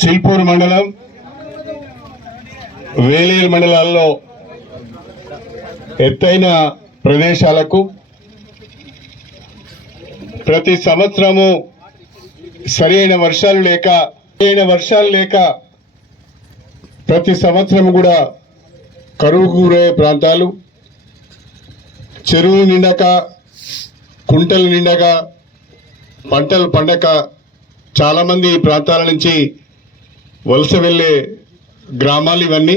చిల్పూర్ మండలం వేలేరు మండలాల్లో ఎత్తైన ప్రదేశాలకు ప్రతి సంవత్సరము సరైన వర్షాలు లేక ప్రతి సంవత్సరం కూడా కరువు గురయ్యే ప్రాంతాలు, చెరువులు నిండక, కుంటలు నిండక, పంటలు పండక చాలామంది ఈ ప్రాంతాల నుంచి వలస వెళ్ళే గ్రామాలు ఇవన్నీ.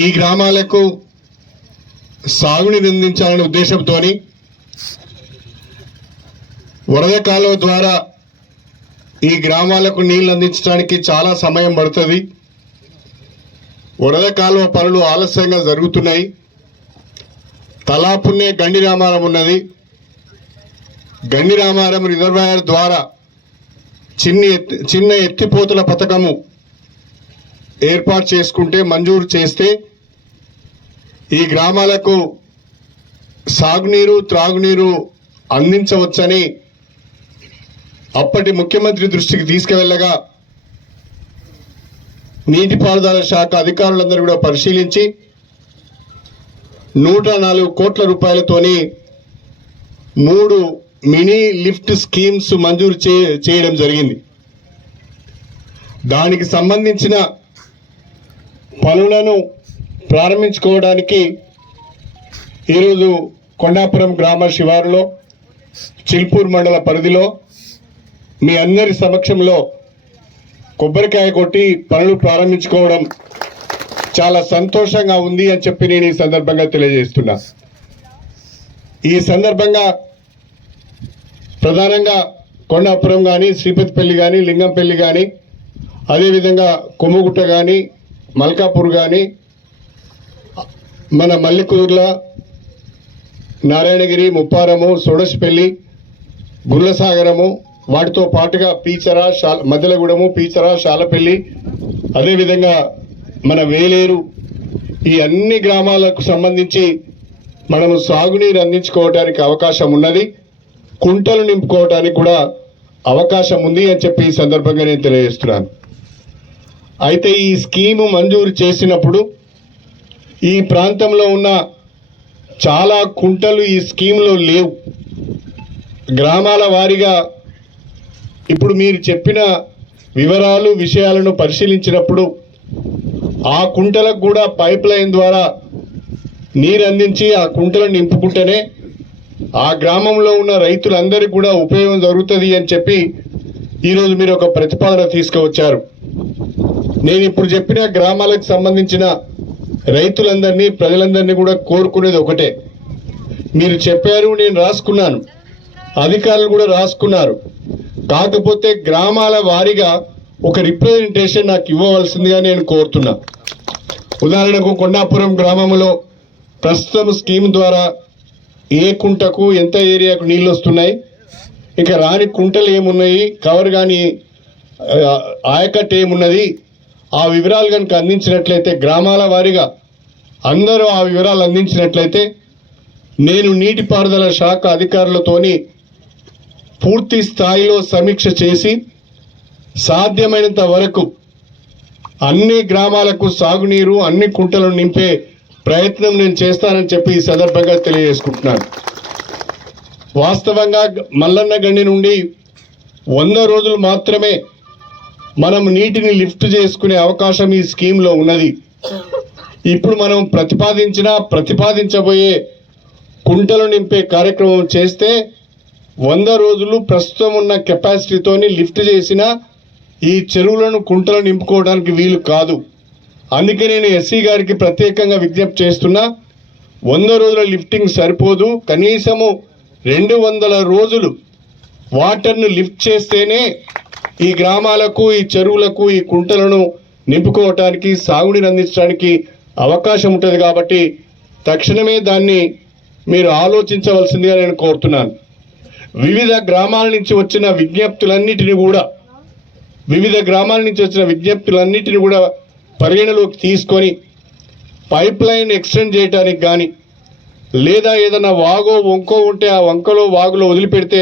ఈ గ్రామాలకు సాగునీరు అందించాలనే ఉద్దేశంతో వరద కాలువ ద్వారా ఈ గ్రామాలకు నీళ్లు అందించడానికి చాలా సమయం పడుతుంది. వరద కాలువ పనులు ఆలస్యంగా జరుగుతున్నాయి. తలాపున్నే గండి రామారం ఉన్నది. గండి రామారం రిజర్వాయర్ ద్వారా చిన్న ఎత్తిపోతుల పథకము ఏర్పాటు చేసుకుంటే, మంజూరు చేస్తే ఈ గ్రామాలకు సాగునీరు, త్రాగునీరు అందించవచ్చని అప్పటి ముఖ్యమంత్రి దృష్టికి తీసుకువెళ్ళగా నీటిపారుదల శాఖ అధికారులందరూ కూడా పరిశీలించి 104 కోట్ల రూపాయలతోని 3 మినీ లిఫ్ట్ స్కీమ్స్ మంజూరు చేయడం జరిగింది. దానికి సంబంధించిన పనులను ప్రారంభించుకోవడానికి ఈరోజు కొండాపురం గ్రామ శివారులో చిల్పూర్ మండల పరిధిలో మీ అందరి సమక్షంలో కొబ్బరికాయ కొట్టి పనులు ప్రారంభించుకోవడం చాలా సంతోషంగా ఉంది అని చెప్పి నేను ఈ సందర్భంగా తెలియజేస్తున్నా. ఈ సందర్భంగా ప్రధానంగా కొండాపురం కానీ, శ్రీపతిపల్లి కానీ, లింగంపల్లి కానీ, అదేవిధంగా కొమ్ముగుట్ట కానీ, మల్కాపూర్ కానీ, మన మల్లికూర్ల, నారాయణగిరి, ముప్పారము, సోడసిపల్లి, గుర్లసాగరము, వాటితో పాటుగా పీచర, మద్దెలగూడెము, పీచర, శాలపల్లి, అదేవిధంగా మన వేలేరు, ఈ అన్ని గ్రామాలకు సంబంధించి మనము సాగునీరు అందించుకోవడానికి అవకాశం ఉన్నది. కుంటలు నింపుకోవడానికి కూడా అవకాశం ఉంది అని చెప్పి ఈ సందర్భంగా నేను తెలియజేస్తున్నాను. అయితే ఈ స్కీము మంజూరు చేసినప్పుడు ఈ ప్రాంతంలో ఉన్న చాలా కుంటలు ఈ స్కీమ్లో లేవు. గ్రామాల వారీగా ఇప్పుడు మీరు చెప్పిన వివరాలు, విషయాలను పరిశీలించినప్పుడు ఆ కుంటలకు కూడా పైప్ లైన్ ద్వారా నీరు అందించి ఆ కుంటలను నింపుకుంటేనే ఆ గ్రామంలో ఉన్న రైతులందరికీ కూడా ఉపయోగం జరుగుతుంది అని చెప్పి ఈరోజు మీరు ఒక ప్రతిపాదన తీసుకువచ్చారు. నేను ఇప్పుడు చెప్పిన గ్రామాలకు సంబంధించిన రైతులందరినీ, ప్రజలందరినీ కూడా కోరుకునేది ఒకటే. మీరు చెప్పారు, నేను రాసుకున్నాను, అధికారులు కూడా రాసుకున్నారు. కాకపోతే గ్రామాల వారీగా ఒక రిప్రజెంటేషన్ నాకు ఇవ్వవలసిందిగా నేను కోరుతున్నా. ఉదాహరణకు కొండాపురం గ్రామంలో ప్రస్తుతం స్కీమ్ ద్వారా ఏ కుంటకు ఎంత ఏరియాకు నీళ్ళు వస్తున్నాయి, ఇక రాని కుంటలు ఏమున్నాయి, కవర్ కానీ ఆయకట్టు ఏమున్నది, ఆ వివరాలు కనుక అందించినట్లయితే, గ్రామాల వారీగా అందరూ ఆ వివరాలు అందించినట్లయితే, నేను నీటిపారుదల శాఖ అధికారులతోని పూర్తి స్థాయిలో సమీక్ష చేసి సాధ్యమైనంత వరకు అన్ని గ్రామాలకు సాగునీరు, అన్ని కుంటలను నింపే ప్రయత్నం నేను చేస్తానని చెప్పి ఈ సందర్భంగా తెలియజేసుకుంటున్నాను. వాస్తవంగా మల్లన్న గండి నుండి 100 రోజులు మాత్రమే మనం నీటిని లిఫ్ట్ చేసుకునే అవకాశం ఈ స్కీమ్లో ఉన్నది. ఇప్పుడు మనం ప్రతిపాదించబోయే కుంటలు నింపే కార్యక్రమం చేస్తే 100 రోజులు ప్రస్తుతం ఉన్న కెపాసిటీతోని లిఫ్ట్ చేసిన ఈ చెరువులను, కుంటలు నింపుకోవడానికి వీలు కాదు. అందుకే నేను ఎస్సీ గారికి ప్రత్యేకంగా విజ్ఞప్తి చేస్తున్నా, 100 రోజుల లిఫ్టింగ్ సరిపోదు, కనీసము 200 రోజులు వాటర్ను లిఫ్ట్ చేస్తేనే ఈ గ్రామాలకు, ఈ చెరువులకు, ఈ కుంటలను నింపుకోవటానికి, సాగునీరు అందించడానికి అవకాశం ఉంటుంది. కాబట్టి తక్షణమే దాన్ని మీరు ఆలోచించవలసిందిగా నేను కోరుతున్నాను. వివిధ గ్రామాల నుంచి వచ్చిన విజ్ఞప్తులన్నిటిని కూడా పరిగణలోకి తీసుకొని పైప్ లైన్ ఎక్స్టెండ్ చేయడానికి కానీ, లేదా ఏదైనా వాగో వంకో ఉంటే ఆ వంకలో వాగులో వదిలిపెడితే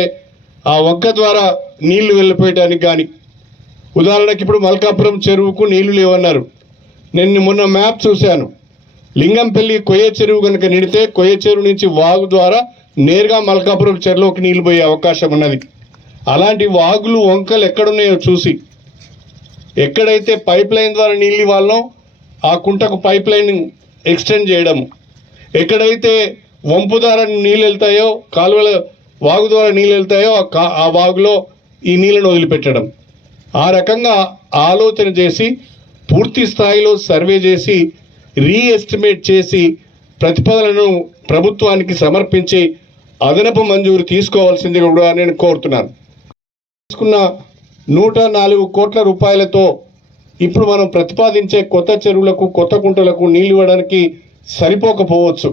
ఆ వంక ద్వారా నీళ్లు వెళ్ళిపోయటానికి కానీ, ఉదాహరణకి ఇప్పుడు మల్కాపురం చెరువుకు నీళ్లు లేవన్నారు. నేను మొన్న మ్యాప్ చూశాను. లింగంపల్లి కొయ్య చెరువు కనుక నిడితే కొయ్య చెరువు నుంచి వాగు ద్వారా నేరుగా మల్కాపురం చెరువులోకి నీళ్లు పోయే అవకాశం ఉన్నది. అలాంటి వాగులు వంకలు ఎక్కడున్నాయో చూసి ఎక్కడైతే పైప్ లైన్ ద్వారా నీళ్ళు ఇవ్వాలనో ఆ కుంటకు పైప్ లైన్ ఎక్స్టెండ్ చేయడము, ఎక్కడైతే వంపు ద్వారా నీళ్ళు వెళ్తాయో కాలువల వాగు ద్వారా నీళ్ళు వెళ్తాయో ఆ వాగులో ఈ నీళ్ళను వదిలిపెట్టడం, ఆ రకంగా ఆలోచన చేసి పూర్తి స్థాయిలో సర్వే చేసి రీఎస్టిమేట్ చేసి ప్రతిపాదనను ప్రభుత్వానికి సమర్పించి అదనపు మంజూరు తీసుకోవాల్సింది కూడా నేను కోరుతున్నాను. తీసుకున్న 104 కోట్ల రూపాయలతో ఇప్పుడు మనం ప్రతిపాదించే కొత్త చెరువులకు కొత్త కుంటలకు నీళ్ళు ఇవ్వడానికి సరిపోకపోవచ్చు.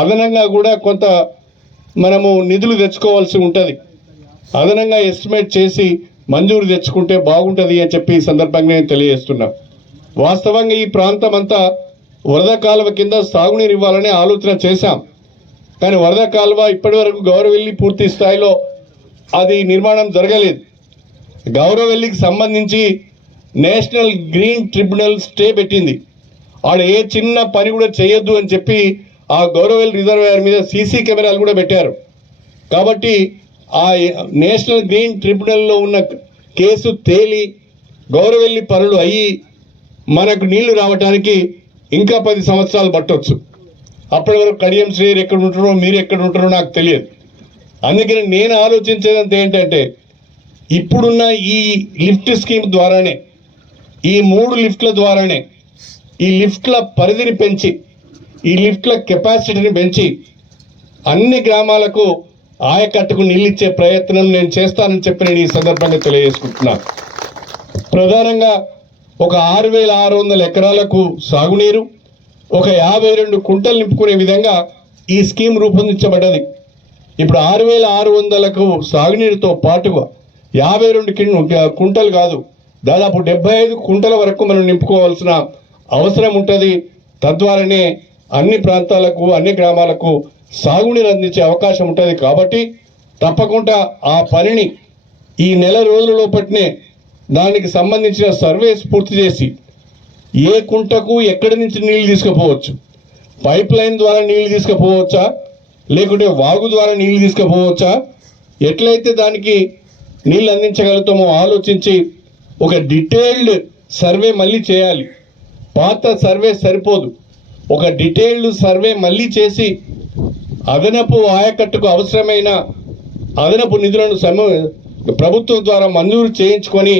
అదనంగా కూడా కొంత మనము నిధులు తెచ్చుకోవాల్సి ఉంటుంది. అదనంగా ఎస్టిమేట్ చేసి మంజూరు తెచ్చుకుంటే బాగుంటుంది అని చెప్పి ఈ సందర్భంగా నేను తెలియజేస్తున్నా. వాస్తవంగా ఈ ప్రాంతం అంతా వరద కాలువ కింద సాగునీరు ఇవ్వాలనే ఆలోచన చేశాం. కానీ వరద కాలువ ఇప్పటి వరకు గౌరవెల్లి పూర్తి స్థాయిలో అది నిర్మాణం జరగలేదు. గౌరవెల్లికి సంబంధించి నేషనల్ గ్రీన్ ట్రిబ్యునల్ స్టే పెట్టింది. ఆడ ఏ చిన్న పని కూడా చేయొద్దు అని చెప్పి ఆ గౌరవెల్లి రిజర్వాయర్ మీద సీసీ కెమెరాలు కూడా పెట్టారు. కాబట్టి ఆ నేషనల్ గ్రీన్ ట్రిబ్యునల్లో ఉన్న కేసు తేలి గౌరవెల్లి పనులు అయ్యి మనకు నీళ్లు రావడానికి ఇంకా 10 సంవత్సరాలు పట్టవచ్చు. అప్పటి వరకు కడియం శ్రీయర్ ఎక్కడ ఉంటారో మీరు ఎక్కడ ఉంటారో నాకు తెలియదు. అందుకని నేను ఆలోచించేదంత ఏంటంటే ఇప్పుడున్న ఈ లిఫ్ట్ స్కీమ్ ద్వారానే, ఈ 3 లిఫ్ట్ల ద్వారానే ఈ లిఫ్ట్ల పరిధిని పెంచి ఈ లిఫ్ట్ల కెపాసిటీని పెంచి అన్ని గ్రామాలకు ఆయకట్టుకు నీళ్ళిచ్చే ప్రయత్నం నేను చేస్తానని చెప్పి నేను ఈ సందర్భంగా తెలియజేసుకుంటున్నాను. ప్రధానంగా ఒక 6,600 ఎకరాలకు సాగునీరు, ఒక 52 కుంటలు నింపుకునే విధంగా ఈ స్కీమ్ రూపొందించబడ్డది. ఇప్పుడు 6,600లకు సాగునీరుతో పాటుగా 52 కుంటలు కాదు, దాదాపు 75 కుంటల వరకు మనం నింపుకోవాల్సిన అవసరం ఉంటుంది. తద్వారానే అన్ని ప్రాంతాలకు అన్ని గ్రామాలకు సాగునీరు అందించే అవకాశం ఉంటుంది. కాబట్టి తప్పకుండా ఆ పనిని ఈ నెల రోజుల లోపటినే దానికి సంబంధించిన సర్వేస్ పూర్తి చేసి ఏ కుంటకు ఎక్కడి నుంచి నీళ్లు తీసుకుపోవచ్చు, పైప్ లైన్ ద్వారా నీళ్లు తీసుకుపోవచ్చా లేకుంటే వాగు ద్వారా నీళ్లు తీసుకుపోవచ్చా, ఎట్లయితే దానికి నీళ్ళు అందించగలుగుతామో ఆలోచించి ఒక డీటెయిల్డ్ సర్వే మళ్ళీ చేయాలి. పాత సర్వే సరిపోదు, ఒక డీటెయిల్డ్ సర్వే మళ్ళీ చేసి అదనపు ఆయకట్టుకు అవసరమైన అదనపు నిధులను ప్రభుత్వం ద్వారా మంజూరు చేయించుకొని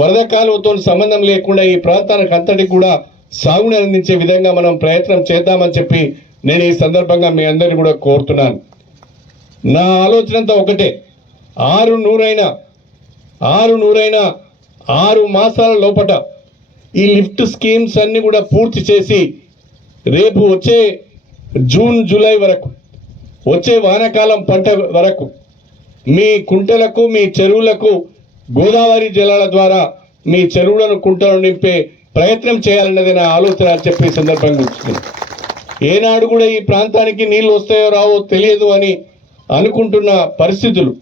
వరద కాలువతో సంబంధం లేకుండా ఈ ప్రాంతానికి అంతటికి కూడా సాగునీరు అందించే విధంగా మనం ప్రయత్నం చేద్దామని చెప్పి నేను ఈ సందర్భంగా మీ అందరినీ కూడా కోరుతున్నాను. నా ఆలోచన అంతా ఒకటే, 6 మాసాల లోపట ఈ లిఫ్ట్ స్కీమ్స్ అన్ని కూడా పూర్తి చేసి రేపు వచ్చే జూన్ జూలై వరకు, వచ్చే వానాకాలం పంట వరకు మీ కుంటలకు మీ చెరువులకు గోదావరి జలాల ద్వారా మీ చెరువులను కుంటలను నింపే ప్రయత్నం చేయాలన్నది నా ఆలోచన అని చెప్పి సందర్భంగా వచ్చింది. ఏనాడు కూడా ఈ ప్రాంతానికి నీళ్ళు వస్తాయో రావో తెలియదు అని అనుకుంటున్న పరిస్థితులు,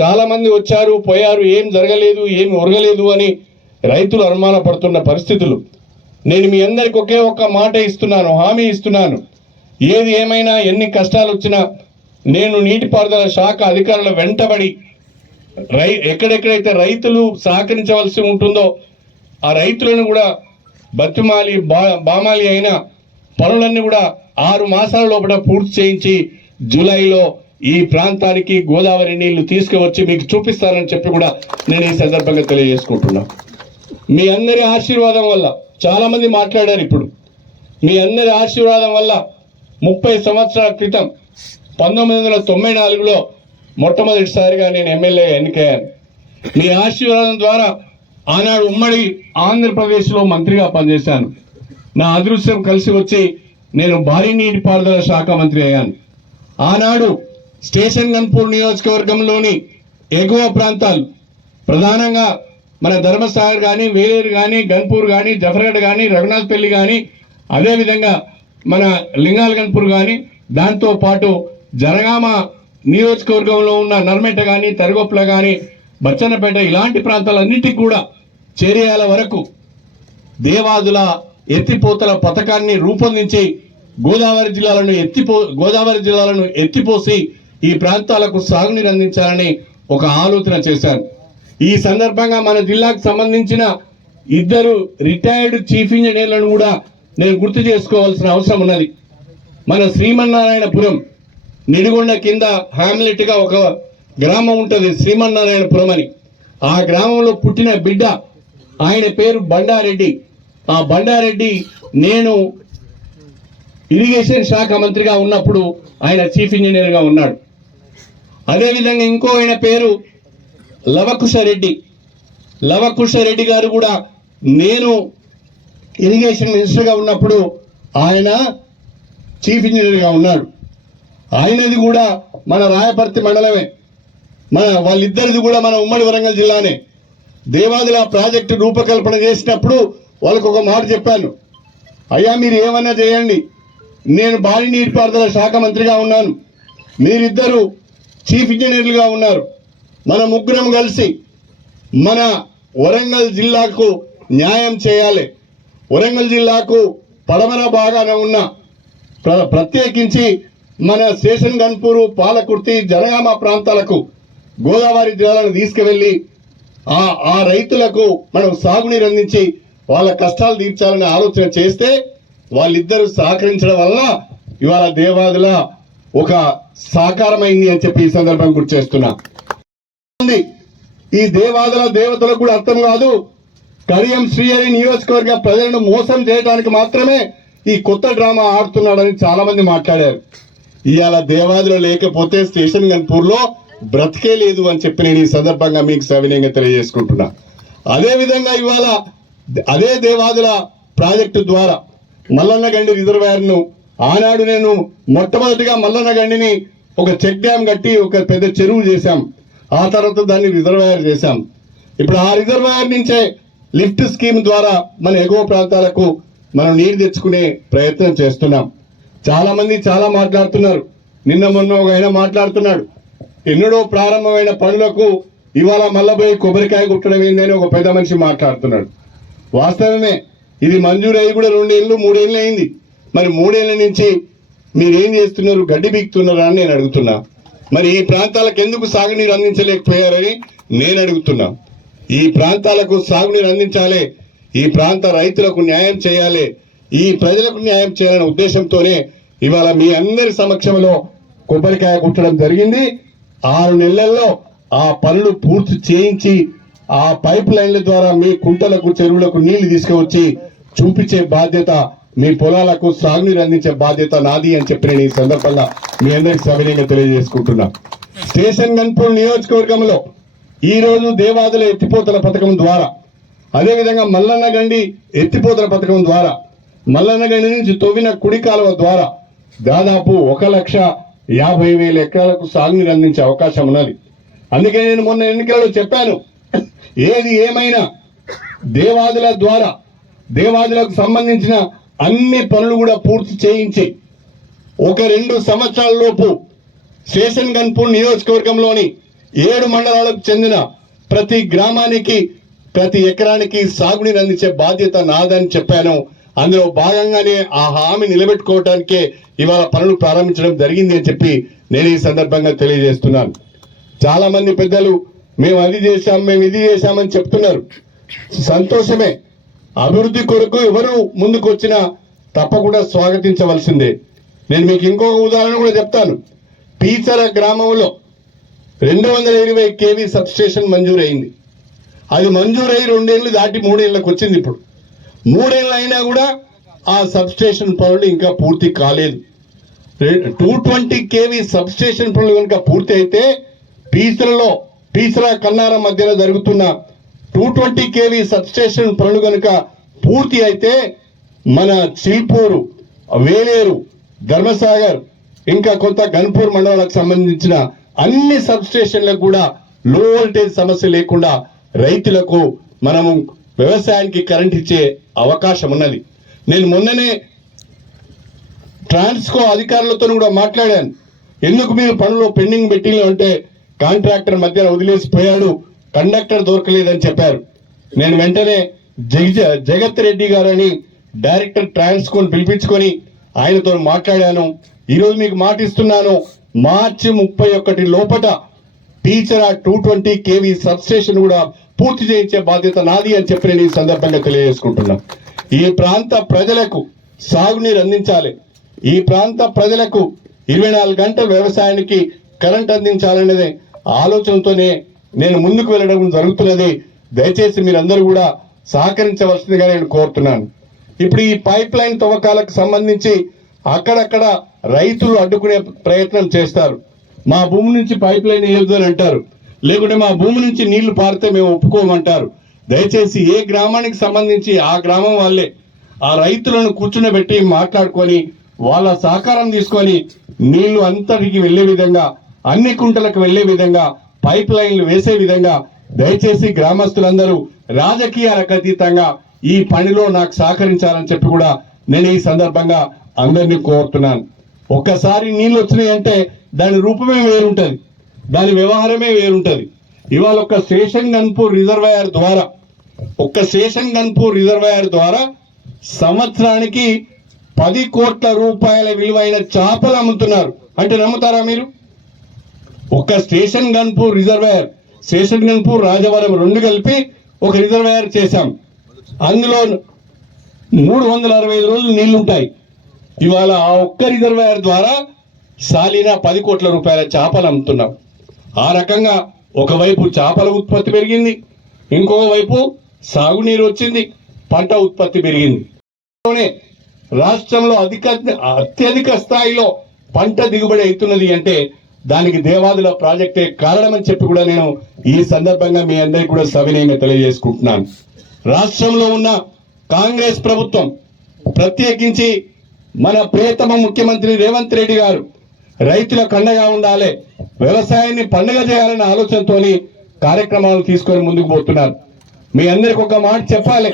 చాలామంది వచ్చారు పోయారు, ఏం జరగలేదు ఏమి ఒరగలేదు అని రైతులు అనుమానపడుతున్న పరిస్థితులు. నేను మీ అందరికి ఒకే ఒక్క మాట ఇస్తున్నాను, హామీ ఇస్తున్నాను. ఏది ఏమైనా ఎన్ని కష్టాలు వచ్చినా నేను నీటిపారుదల శాఖ అధికారుల వెంటబడి ఎక్కడెక్కడైతే రైతులు సహకరించవలసి ఉంటుందో ఆ రైతులను కూడా బతిమాలి బామాలి అయిన పనులన్నీ కూడా 6 మాసాల లోపల పూర్తి చేయించి జూలైలో ఈ ప్రాంతానికి గోదావరి నీళ్లు తీసుకువచ్చి మీకు చూపిస్తానని చెప్పి కూడా నేను ఈ సందర్భంగా తెలియజేసుకుంటున్నా. మీ అందరి ఆశీర్వాదం వల్ల, చాలా మంది మాట్లాడారు ఇప్పుడు, మీ అందరి ఆశీర్వాదం వల్ల 30 సంవత్సరాల క్రితం 1994లో మొట్టమొదటిసారిగా నేను ఎమ్మెల్యే ఎన్నికయ్యాను. మీ ఆశీర్వాదం ద్వారా ఆనాడు ఉమ్మడి ఆంధ్రప్రదేశ్లో మంత్రిగా పనిచేశాను. నా అదృష్టం కలిసి వచ్చి నేను భారీ నీటిపారుదల శాఖ మంత్రి అయ్యాను. ఆనాడు స్టేషన్ గన్పూర్ నియోజకవర్గంలోని ఎగువ ప్రాంతాలు, ప్రధానంగా మన ధర్మసాగర్ కానీ, వేలేరు కానీ, గన్పూర్ కానీ, జఫర్గఢ్ కానీ, రఘునాథ్పల్లి కానీ, అదేవిధంగా మన లింగాల గన్పూర్ కానీ, దాంతో పాటు జనగామ నియోజకవర్గంలో ఉన్న నర్మెట కానీ, తరగొప్పల కానీ, బచ్చన్నపేట ఇలాంటి ప్రాంతాలన్నిటికీ కూడా చేరేయాల వరకు దేవాదుల ఎత్తిపోతల పథకాన్ని రూపొందించి గోదావరి జిల్లాలను ఎత్తిపోసి ఈ ప్రాంతాలకు సాగునీరు అందించాలని ఒక ఆలోచన చేశారు. ఈ సందర్భంగా మన జిల్లాకు సంబంధించిన 2 రిటైర్డ్ చీఫ్ ఇంజనీర్లను కూడా నేను గుర్తు చేసుకోవాల్సిన అవసరం ఉన్నది. మన శ్రీమన్నారాయణపురం నిడిగొండ కింద హ్యామ్లెట్ గా ఒక గ్రామం ఉంటుంది, శ్రీమన్నారాయణపురం అని. ఆ గ్రామంలో పుట్టిన బిడ్డ, ఆయన పేరు బండారెడ్డి. ఆ బండారెడ్డి నేను ఇరిగేషన్ శాఖ మంత్రిగా ఉన్నప్పుడు ఆయన చీఫ్ ఇంజనీర్ గా ఉన్నాడు. అదేవిధంగా ఇంకో ఆయన పేరు లవకుశరెడ్డి గారు కూడా నేను ఇరిగేషన్ మినిస్టర్గా ఉన్నప్పుడు ఆయన చీఫ్ ఇంజనీర్గా ఉన్నాడు. ఆయనది కూడా మన రాయపర్తి మండలమే. వాళ్ళిద్దరిది కూడా మన ఉమ్మడి వరంగల్ జిల్లానే. దేవాదుల ప్రాజెక్టు రూపకల్పన చేసినప్పుడు వాళ్ళకు ఒక మాట చెప్పాను, అయ్యా మీరు ఏమన్నా చేయండి, నేను భారీ నీటిపారుదల శాఖ మంత్రిగా ఉన్నాను, మీరిద్దరు చీఫ్ ఇంజనీర్లుగా ఉన్నారు, మన ముగ్గురం కలిసి మన వరంగల్ జిల్లాకు న్యాయం చేయాలి. వరంగల్ జిల్లాకు పడమర భాగాన ఉన్న ప్రత్యేకించి మన స్టేషన్ గన్పూరు, పాలకుర్తి, జనగామ ప్రాంతాలకు గోదావరి జిల్లాలను తీసుకువెళ్లి ఆ రైతులకు మనం సాగునీరు అందించి వాళ్ళ కష్టాలు తీర్చాలనే ఆలోచన చేస్తే వాళ్ళిద్దరూ సహకరించడం వల్ల ఇవాళ దేవాదుల ఒక సాకారమైంది అని చెప్పి ఈ సందర్భం గుర్తు చేస్తున్నా. ఈ దేవాదుల దేవతలకు కూడా అర్థం కాదు, కడియం శ్రీహరి నియోజకవర్గ ప్రజలను మోసం చేయడానికి మాత్రమే ఈ కొత్త డ్రామా ఆడుతున్నాడని చాలా మంది మాట్లాడారు. ఇవాళ దేవాదుల లేకపోతే స్టేషన్ గన్పూర్లో బ్రతికే లేదు అని చెప్పి నేను ఈ సందర్భంగా మీకు సవినయంగా తెలియజేసుకుంటున్నా. అదేవిధంగా ఇవాళ అదే దేవాదుల ప్రాజెక్టు ద్వారా మల్లన్నగండి రిజర్వాయర్ను ఆనాడు నేను మొట్టమొదటిగా మల్లన్నగండిని ఒక చెక్ డ్యామ్ కట్టి ఒక పెద్ద చెరువు చేశాం. ఆ తర్వాత దాన్ని రిజర్వాయర్ చేశాం. ఇప్పుడు ఆ రిజర్వాయర్ నుంచే లిఫ్ట్ స్కీమ్ ద్వారా మన ఎగువ ప్రాంతాలకు మనం నీరు తెచ్చుకునే ప్రయత్నం చేస్తున్నాం. చాలా మంది చాలా మాట్లాడుతున్నారు. నిన్న మొన్న ఒక ఆయన మాట్లాడుతున్నాడు, ఎన్నడో ప్రారంభమైన పనులకు ఇవాళ మల్లబోయి కొబ్బరికాయ కుట్టడం ఏందని ఒక పెద్ద మనిషి మాట్లాడుతున్నాడు. వాస్తవమే, ఇది మంజూరయ్యి కూడా 2 ఏళ్ళు 3 ఏళ్ళు అయింది. మరి 3 ఏళ్ల నుంచి మీరేం చేస్తున్నారు, గడ్డి బీక్తున్నారా అని నేను అడుగుతున్నా. మరి ఈ ప్రాంతాలకు ఎందుకు సాగునీరు అందించలేకపోయారని నేను అడుగుతున్నా. ఈ ప్రాంతాలకు సాగునీరు అందించాలి, ఈ ప్రాంత రైతులకు న్యాయం చేయాలి, ఈ ప్రజలకు న్యాయం చేయాలనే ఉద్దేశంతోనే ఇవాళ మీ అందరి సమక్షంలో కొబ్బరికాయ కుట్టడం జరిగింది. 6 నెలల్లో ఆ పనులు పూర్తి చేయించి ఆ పైప్ లైన్ల ద్వారా మీ కుంటలకు, చెరువులకు నీళ్లు తీసుకువచ్చి చూపించే బాధ్యత, మీ పొలాలకు సాగునీరు అందించే బాధ్యత నాది అని చెప్పి నేను ఈ సందర్భంగా మీ అందరికి సవినయంగా తెలియజేసుకుంటున్నా. స్టేషన్ గన్పూర్ నియోజకవర్గంలో ఈ రోజు దేవాదుల ఎత్తిపోతల పథకం ద్వారా, అదేవిధంగా మల్లన్నగండి ఎత్తిపోతల పథకం ద్వారా, మల్లన్నగండి నుంచి తవ్విన కుడి కాలువ ద్వారా దాదాపు 1,50,000 ఎకరాలకు సాగునీరు అందించే అవకాశం ఉన్నది. అందుకే నేను మొన్న ఎన్నికలలో చెప్పాను, ఏది ఏమైనా దేవాదుల ద్వారా దేవాదులకు సంబంధించిన అన్ని పనులు కూడా పూర్తి చేయించి 1-2 సంవత్సరాల లోపు స్టేషన్ గన్పూర్ నియోజకవర్గంలోని 7 మండలాలకు చెందిన ప్రతి గ్రామానికి, ప్రతి ఎకరానికి సాగునీరు అందించే బాధ్యత నాదని చెప్పాను. అందులో భాగంగానే ఆ హామీ నిలబెట్టుకోవడానికే ఇవాళ పనులు ప్రారంభించడం జరిగింది అని చెప్పి నేను ఈ సందర్భంగా తెలియజేస్తున్నాను. చాలా మంది పెద్దలు మేము అది చేశాం, మేము ఇది చేశామని చెప్తున్నారు. సంతోషమే. అభివృద్ధి కొరకు ఎవరు ముందుకు వచ్చినా తప్పకుండా స్వాగతించవలసిందే. నేను మీకు ఇంకొక ఉదాహరణ కూడా చెప్తాను. పీచర గ్రామంలో 220 kV సబ్ స్టేషన్ మంజూరైంది. అది మంజూరై 2 ఏళ్ళు దాటి 3 ఏళ్ళకి వచ్చింది. ఇప్పుడు 3 ఏళ్ళు అయినా కూడా ఆ సబ్ స్టేషన్ పనులు ఇంకా పూర్తి కాలేదు. 220 kV సబ్ స్టేషన్ పనులు కనుక పూర్తి అయితే పీచర కన్నారం మధ్యలో జరుగుతున్న 220 kV సబ్ స్టేషన్ పనులు కనుక పూర్తి అయితే మన చిల్పూరు, వేలేరు, ధర్మసాగర్ ఇంకా కొంత గన్పూర్ మండలాలకు సంబంధించిన అన్ని సబ్ స్టేషన్లకు కూడా లో వోల్టేజ్ సమస్య లేకుండా రైతులకు మనము వ్యవసాయానికి కరెంట్ ఇచ్చే అవకాశం ఉన్నది. నేను మొన్ననే ట్రాన్స్కో అధికారులతో కూడా మాట్లాడాను. ఎందుకు మీరు పనులు పెండింగ్ పెట్టిన అంటే కాంట్రాక్టర్ మధ్యలో వదిలేసిపోయాడు, కండక్టర్ దొరకలేదని చెప్పారు. నేను వెంటనే జగత్ రెడ్డి గారని డైరెక్టర్ ట్రాన్స్కోన్ పిలిపించుకొని ఆయనతో మాట్లాడాను. ఈరోజు మీకు మాట ఇస్తున్నాను, మార్చి 31 లోపట టీచర్ 220 kV సబ్ స్టేషన్ కూడా పూర్తి చేయించే బాధ్యత నాది అని చెప్పి నేను ఈ సందర్భంగా తెలియజేసుకుంటున్నా. ఈ ప్రాంత ప్రజలకు సాగునీరు అందించాలి, ఈ ప్రాంత ప్రజలకు 24 గంటల వ్యవసాయానికి కరెంట్ అందించాలనేది ఆలోచనతోనే నేను ముందుకు వెళ్ళడం జరుగుతున్నది. దయచేసి మీరందరూ కూడా సహకరించవలసిందిగా నేను కోరుతున్నాను. ఇప్పుడు ఈ పైప్ లైన్ తవ్వకాలకు సంబంధించి అక్కడక్కడ రైతులు అడ్డుకునే ప్రయత్నం చేస్తారు. మా భూమి నుంచి పైప్ లైన్ వేయొద్దు అని అంటారు, లేకుంటే మా భూమి నుంచి నీళ్లు పారితే మేము ఒప్పుకోమంటారు. దయచేసి ఏ గ్రామానికి సంబంధించి ఆ గ్రామం వాళ్ళే ఆ రైతులను కూర్చునబెట్టి మాట్లాడుకొని వాళ్ళ సహకారం తీసుకొని నీళ్లు అంతటికి వెళ్లే విధంగా, అన్ని కుంటలకు వెళ్లే విధంగా పైప్ లైన్లు వేసే విధంగా దయచేసి గ్రామస్తులందరూ రాజకీయాలకు అతీతంగా ఈ పనిలో నాకు సహకరించాలని చెప్పి కూడా నేను ఈ సందర్భంగా అందరినీ కోరుతున్నాను. ఒక్కసారి నీళ్లు వచ్చినాయంటే దాని రూపమే వేరుంటది, దాని వ్యవహారమే వేరుంటది. ఇవాళ ఒక్క శేషన్ గన్పూర్ రిజర్వాయర్ ద్వారా సంవత్సరానికి 10 కోట్ల రూపాయల విలువైన చేపలు అమ్ముతున్నారు. అంటే నమ్ముతారా మీరు? ఒక్క స్టేషన్ గన్పూర్ రాజవరం 2 కలిపి ఒక రిజర్వాయర్ చేశాం. అందులో 365 రోజులు నీళ్లుంటాయి. ఇవాళ ఆ ఒక్క రిజర్వాయర్ ద్వారా సాలిన 10 కోట్ల రూపాయల చేపలు అమ్ముతున్నాం. ఆ రకంగా ఒకవైపు చేపల ఉత్పత్తి పెరిగింది, ఇంకో వైపు సాగునీరు వచ్చింది, పంట ఉత్పత్తి పెరిగింది. రాష్ట్రంలో అత్యధిక స్థాయిలో పంట దిగుబడి అవుతున్నది అంటే దానికి దేవాదుల ప్రాజెక్టే కారణమని చెప్పి కూడా నేను ఈ సందర్భంగా మీ అందరికీ కూడా సవినయంగా తెలియజేసుకుంటున్నాను. రాష్ట్రంలో ఉన్న కాంగ్రెస్ ప్రభుత్వం, ప్రత్యేకించి మన ప్రియతమ ముఖ్యమంత్రి రేవంత్ రెడ్డి గారు రైతులకు అండగా ఉండాలి, వ్యవసాయాన్ని పండుగ చేయాలనే ఆలోచనతోని కార్యక్రమాలు తీసుకొని ముందుకు పోతున్నారు. మీ అందరికి ఒక మాట చెప్పాలి,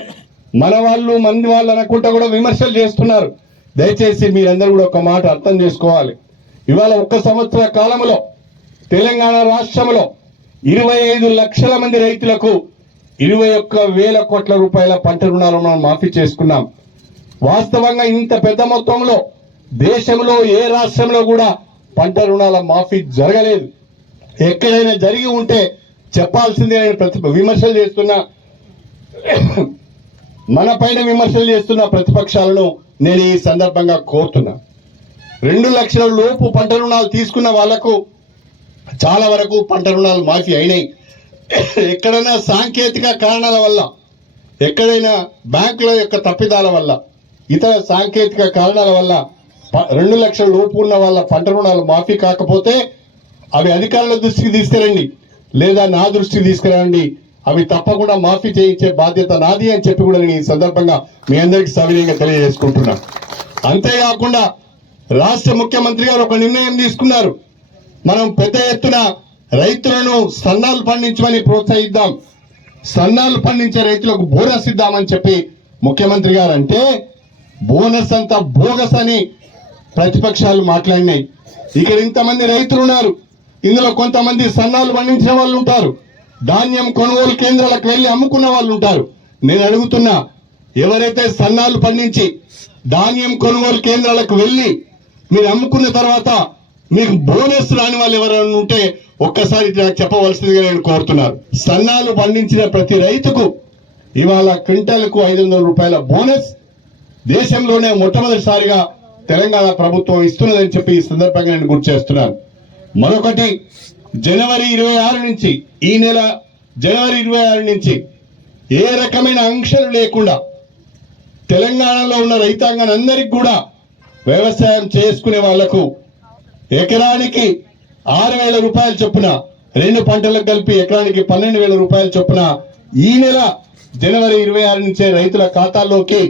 మన వాళ్ళు మంది వాళ్ళు అనుకుంటా కూడా విమర్శలు చేస్తున్నారు. దయచేసి మీరందరూ కూడా ఒక మాట అర్థం చేసుకోవాలి. ఇవాళ 1 సంవత్సర కాలంలో తెలంగాణ రాష్ట్రంలో 25 లక్షల మంది రైతులకు 21,000 కోట్ల రూపాయల పంట రుణాలు మనం మాఫీ చేసుకున్నాం. వాస్తవంగా ఇంత పెద్ద మొత్తంలో దేశంలో ఏ రాష్ట్రంలో కూడా పంట రుణాల మాఫీ జరగలేదు. ఎక్కడైనా జరిగి ఉంటే చెప్పాల్సిందే. విమర్శలు చేస్తున్నా మన పైన విమర్శలు చేస్తున్న ప్రతిపక్షాలను నేను ఈ సందర్భంగా కోరుతున్నా. 2 లక్షల లోపు పంట రుణాలు తీసుకున్న వాళ్లకు చాలా వరకు పంట రుణాలు మాఫీ అయినాయి. ఎక్కడైనా సాంకేతిక కారణాల వల్ల, ఎక్కడైనా బ్యాంకుల యొక్క తప్పిదాల వల్ల, ఇతర సాంకేతిక కారణాల వల్ల 2 లక్షల లోపు ఉన్న వాళ్ళ పంట రుణాలు మాఫీ కాకపోతే అవి అధికారుల దృష్టికి తీసుకురండి, లేదా నా దృష్టికి తీసుకురండి. అవి తప్పకుండా మాఫీ చేయించే బాధ్యత నాది అని చెప్పి కూడా నేను ఈ సందర్భంగా మీ అందరికీ సవినయంగా తెలియజేసుకుంటున్నా. అంతేకాకుండా రాష్ట్ర ముఖ్యమంత్రి గారు ఒక నిర్ణయం తీసుకున్నారు. మనం పెద్ద ఎత్తున రైతులను సన్నాలు పండించమని ప్రోత్సహిద్దాం, సన్నాలు పండించే రైతులకు బోనస్ ఇద్దామని చెప్పి ముఖ్యమంత్రి గారు అంటే, బోనస్ అంతా బోగస్ అని ప్రతిపక్షాలు మాట్లాడినాయి. ఇక్కడ ఇంతమంది రైతులు ఉన్నారు, ఇందులో కొంతమంది సన్నాలు పండించిన వాళ్ళు ఉంటారు, ధాన్యం కొనుగోలు కేంద్రాలకు వెళ్లి అమ్ముకున్న వాళ్ళు ఉంటారు. నేను అడుగుతున్నా, ఎవరైతే సన్నాలు పండించి ధాన్యం కొనుగోలు కేంద్రాలకు వెళ్లి మీరు అమ్ముకున్న తర్వాత మీకు బోనస్ రాని వాళ్ళు ఎవరైనా ఉంటే ఒక్కసారి నాకు చెప్పవలసిందిగా నేను కోరుతున్నాను. సన్నాలు పండించిన ప్రతి రైతుకు ఇవాళ క్వింటాలకు 500 రూపాయల బోనస్ దేశంలోనే మొట్టమొదటిసారిగా తెలంగాణ ప్రభుత్వం ఇస్తున్నదని చెప్పి ఈ సందర్భంగా నేను గుర్తు చేస్తున్నాను. మరొకటి, జనవరి 26 నుంచి, ఈ నెల జనవరి 26 నుంచి ఏ రకమైన ఆంక్షలు లేకుండా తెలంగాణలో ఉన్న రైతాంగానందరికీ కూడా వ్యవసాయం చేసుకునే వాళ్లకు ఎకరానికి 6,000 రూపాయల చొప్పున, 2 పంటలకు కలిపి ఎకరానికి 12,000 రూపాయల చొప్పున ఈ నెల జనవరి 26 నుంచే రైతుల ఖాతాల్లోకి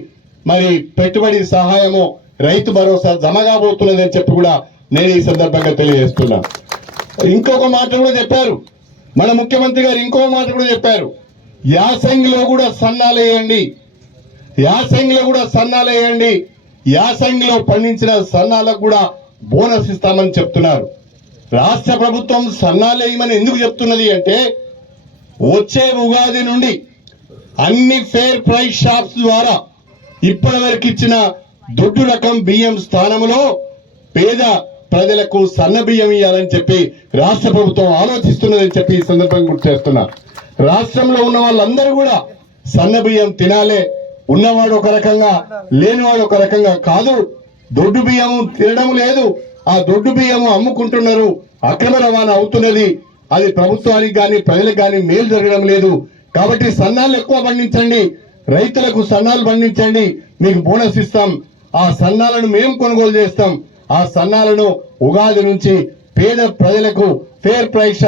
మరి పెట్టుబడి సహాయము, రైతు భరోసా జమ కాబోతున్నదని చెప్పి కూడా నేను ఈ సందర్భంగా తెలియజేస్తున్నా. ఇంకొక మాట కూడా చెప్పారు మన ముఖ్యమంత్రి గారు, ఇంకొక మాట కూడా చెప్పారు, యాసంగిలో కూడా సన్నాలేయండి, యాసంగిలో పండించిన సన్నాలకు కూడా బోనస్ ఇస్తామని చెప్తున్నారు. రాష్ట్ర ప్రభుత్వం సన్నాలేయమని ఎందుకు చెప్తున్నది అంటే, వచ్చే ఉగాది నుండి అన్ని ఫేర్ ప్రైస్ షాప్స్ ద్వారా ఇప్పటి వరకు ఇచ్చిన దొడ్డు రకం బియ్యం స్థానంలో పేద ప్రజలకు సన్న బియ్యం ఇవ్వాలని చెప్పి రాష్ట్ర ప్రభుత్వం ఆలోచిస్తున్నదని చెప్పి ఈ సందర్భంగా గుర్తు చేస్తున్నా. రాష్ట్రంలో ఉన్న వాళ్ళందరూ కూడా సన్న బియ్యం తినాలే. ఉన్నవాడు ఒక రకంగా, లేనివాడు ఒక రకంగా కాదు. దొడ్డు బియ్యము తినడం లేదు, ఆ దొడ్డు బియ్యము అమ్ముకుంటున్నారు, అక్రమ రవాణా అవుతున్నది. అది ప్రభుత్వానికి కానీ ప్రజలకు కానీ మేలు జరగడం లేదు. కాబట్టి సన్నాలు ఎక్కువ పండించండి, రైతులకు సన్నాలు పండించండి, మీకు బోనస్ ఇస్తాం. ఆ సన్నాలను మేము కొనుగోలు చేస్తాం. ఆ సన్నాలను ఉగాది నుంచి పేద ప్రజలకు ఫేర్ ప్రైస్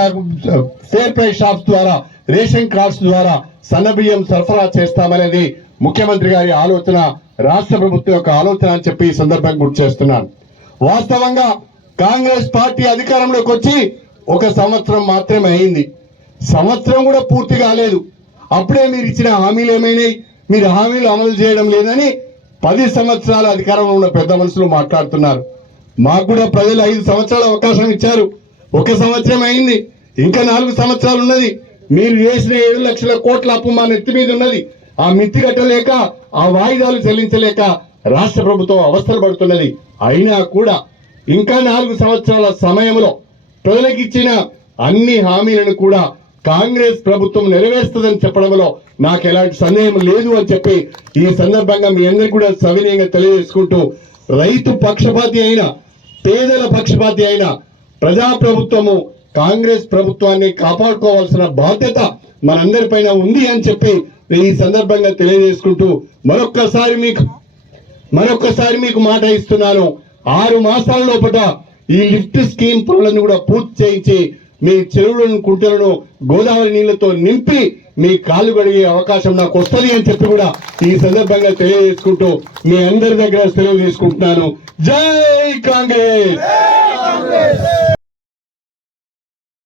షాప్స్ ద్వారా, రేషన్ కార్డ్స్ ద్వారా సన్న బియ్యం సరఫరా చేస్తామనేది ముఖ్యమంత్రి గారి ఆలోచన, రాష్ట్ర ప్రభుత్వం యొక్క ఆలోచన అని చెప్పి ఈ సందర్భంగా గుర్తు చేస్తున్నాను. వాస్తవంగా కాంగ్రెస్ పార్టీ అధికారంలోకి వచ్చి 1 సంవత్సరం మాత్రమే అయింది. సంవత్సరం కూడా పూర్తి కాలేదు. అప్పుడే మీరు ఇచ్చిన హామీలు ఏమైనాయి, మీరు హామీలు అమలు చేయడం లేదని 10 సంవత్సరాల అధికారంలో ఉన్న పెద్ద మనుషులు మాట్లాడుతున్నారు. మాకు కూడా ప్రజలు 5 సంవత్సరాల అవకాశం ఇచ్చారు. 1 సంవత్సరం అయింది, ఇంకా 4 సంవత్సరాలు ఉన్నది. మీరు చేసిన 7 లక్షల కోట్ల అప్పు మా నెత్తి మీద ఉన్నది. ఆ మిత్తి కట్టలేక, ఆ వాయిదాలు చెల్లించలేక రాష్ట్ర ప్రభుత్వం అవస్థలు పడుతున్నది. అయినా కూడా ఇంకా 4 సంవత్సరాల సమయంలో ప్రజలకు ఇచ్చిన అన్ని హామీలను కూడా కాంగ్రెస్ ప్రభుత్వం నెరవేరుస్తుందని చెప్పడంలో నాకు ఎలాంటి సందేహం లేదు అని చెప్పి ఈ సందర్భంగా మీ అందరికీ కూడా సవినయంగా తెలియజేసుకుంటూ, రైతు పక్షపాతి అయిన, పేదల పక్షపాతి అయిన ప్రజాప్రభుత్వము కాంగ్రెస్ ప్రభుత్వాన్ని కాపాడుకోవాల్సిన బాధ్యత మనందరిపైన ఉంది అని చెప్పి ఈ సందర్భంగా తెలియజేసుకుంటూ మరొక్కసారి మీకు మాట ఇస్తున్నాను. 6 మాసాల లోపల ఈ లిఫ్ట్ స్కీమ్ పనులను కూడా పూర్తి చేయించి మీ చెరువులను, కుంటలను గోదావరి నీళ్లతో నింపి మీ కాలు గడిగే అవకాశం నాకు వస్తుంది అని చెప్పి కూడా ఈ సందర్భంగా తెలియజేసుకుంటూ మీ అందరి దగ్గర సెలవు తీసుకుంటున్నాను. జై కాంగ్రెస్.